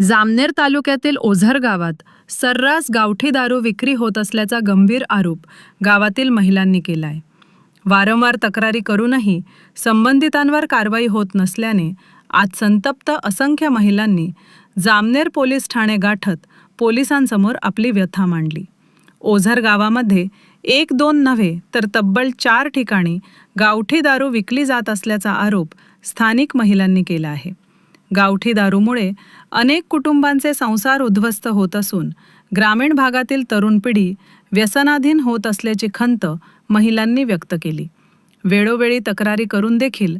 जामनेर तालुक्यातील ओझर गावात सर्रास गावठी दारू विक्री होत असल्याचा गंभीर आरोप गावातील महिलांनी केलाय। वारंवार तक्रारी करूनही संबंधितांवर कारवाई होत नसल्याने आज संतप्त असंख्य महिलांनी जामनेर पोलीस ठाणे गाठत पोलिसांसमोर आपली व्यथा मांडली। ओझर गावामध्ये 1-2 नव्हे तर तब्बल 4 ठिकाणी गावठी दारू विकली जात असल्याचा आरोप स्थानिक महिलांनी केला आहे। गावठी दारूमुळे अनेक कुटुंबांचे संसार उद्ध्वस्त होत असून ग्रामीण भागातील तरुण पिढी व्यसनाधीन होत असल्याची खंत महिलांनी व्यक्त केली। वेळोवेळी तक्रारी करून देखील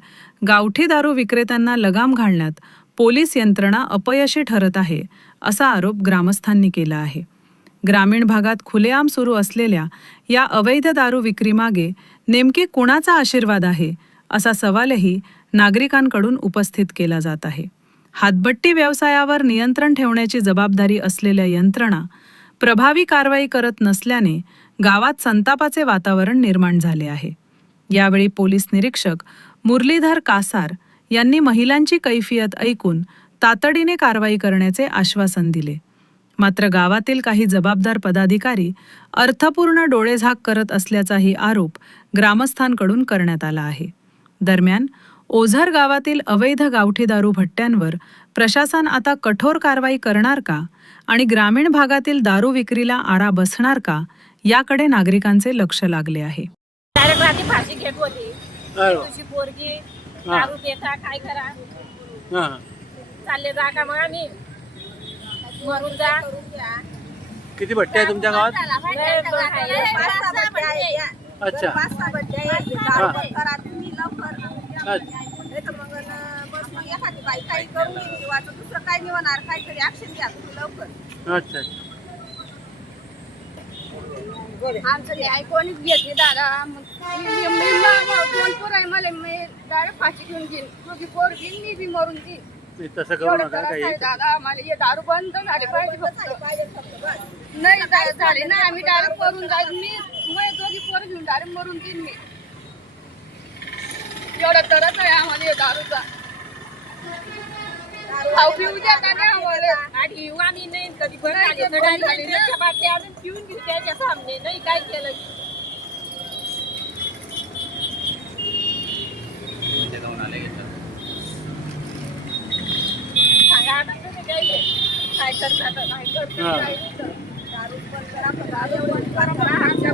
गावठी दारू विक्रेत्यांना लगाम घालण्यात पोलीस यंत्रणा अपयशी ठरत आहे, असा आरोप ग्रामस्थांनी केला आहे। ग्रामीण भागात खुलेआम सुरू असलेल्या या अवैध दारू विक्रीमागे नेमके कुणाचा आशीर्वाद आहे, असा सवालही नागरिकांकडून उपस्थित केला जात आहे। हातभट्टी व्यवसायावर नियंत्रण ठेवण्याची जबाबदारी असलेल्या यंत्रणा प्रभावी कारवाई करत नसल्याने गावात संतापाचे वातावरण निर्माण झाले आहे। यावेळी पोलीस निरीक्षक मुरलीधर कासार यांनी महिलांची कैफियत ऐकून तातडीने कारवाई करण्याचे आश्वासन दिले। मात्र गावातील काही जबाबदार पदाधिकारी अर्थपूर्ण डोळेझाक करत असल्याचाही आरोप ग्रामस्थांकडून करण्यात आला आहे। दरम्यान ओझर गावातील अवैध गावठी दारू भट्ट्यांवर प्रशासन आता कठोर कारवाई करणार का आणि ग्रामीण भागातील दारू विक्रीला आळा बसणार का, याकडे नागरिकांचे लक्ष लागले आहे। डायरेक्ट रात्री फाशी घेत होती तुझी पोरगी दारू देता काय करा चालले जा का मग आम्ही मरून जा। किती भट्ट्या आहे तुमच्या गावात? अच्छा अच्छा आमचं न्याय कोणीच घेत नाही दादा। दोन पोर आहे मला, मी डायरेक्ट फाशी घेऊन घेईन, तुझी पोर घेईन, मी बी मरून घेईन। तसं करू नका काही दादा, मला हे दारू बंद झाले पाहिजे फक्त। नाही झाले ना, आम्ही डायरेक्ट मरून जाईल। मी दोघी पोर घेऊन डायरेक्ट मरून घेईन मी। एवढा तरच आहे आम्हाला हे दारूचा। खाऊ पिऊ द्या का नाही आम्हाला? आणि आम्ही नाही कधी पण अजून पिऊन घेऊ त्याच्या सामने नाही काय केलं। सांगा आता तुम्ही काय करतात नाही करतात। दारू बंद करा, दारू बंद करा, आमच्या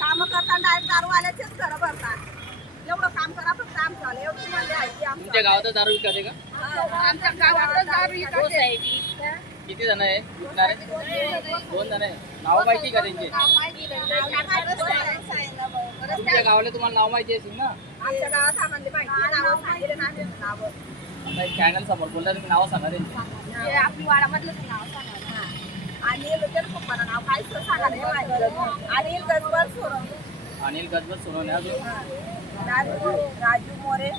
काम करताना दारू आल्याचेच घर भरतात। एवढं काम करा फक्त आमचं आलं एवढं म्हणजे आहे। तुमच्या गावात दारू विकते का? आमच्या गावात दारू विकते। किती जण आहे? 2 जण आहे। नाव माहिती का त्यांचे? तुमच्या गावाला तुम्हाला नाव माहिती असेल ना? आमच्या गावात आम्हाला माहिती नाव सांगितलं नाही नाव। आता एक चॅनल समोर बोलता तुम्ही नाव सांगा त्यांची। आपली वाडामधलं नाव सांगा आणि लोकेल पप्पाला नाव काय सांगा। अनिल गजबल सोनवणे, अनिल गजबल सोनवणे, राजू मोरे,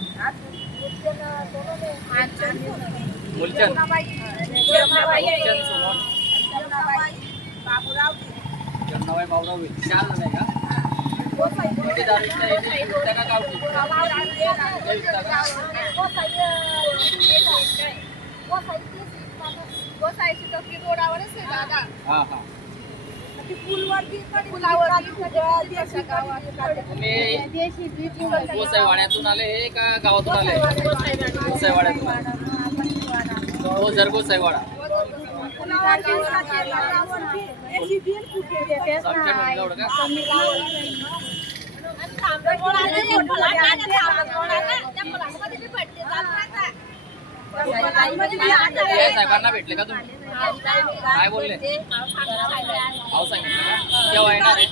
मुलचंद बाबूराव जमनाबाई बाबूराव 4 जण आहे का? किती दारू विकता का गावठी? रोडावरच आहे दादा। हा हा तुम्ही गोसाईवाड्यातून आले का गावातून आले? गोसाईवाड्यातून गोसाईवाडा साहेबांना भेटले का तुम्ही? काय बोलले? नाव सांगितलं का? केव्हा येणार आहे?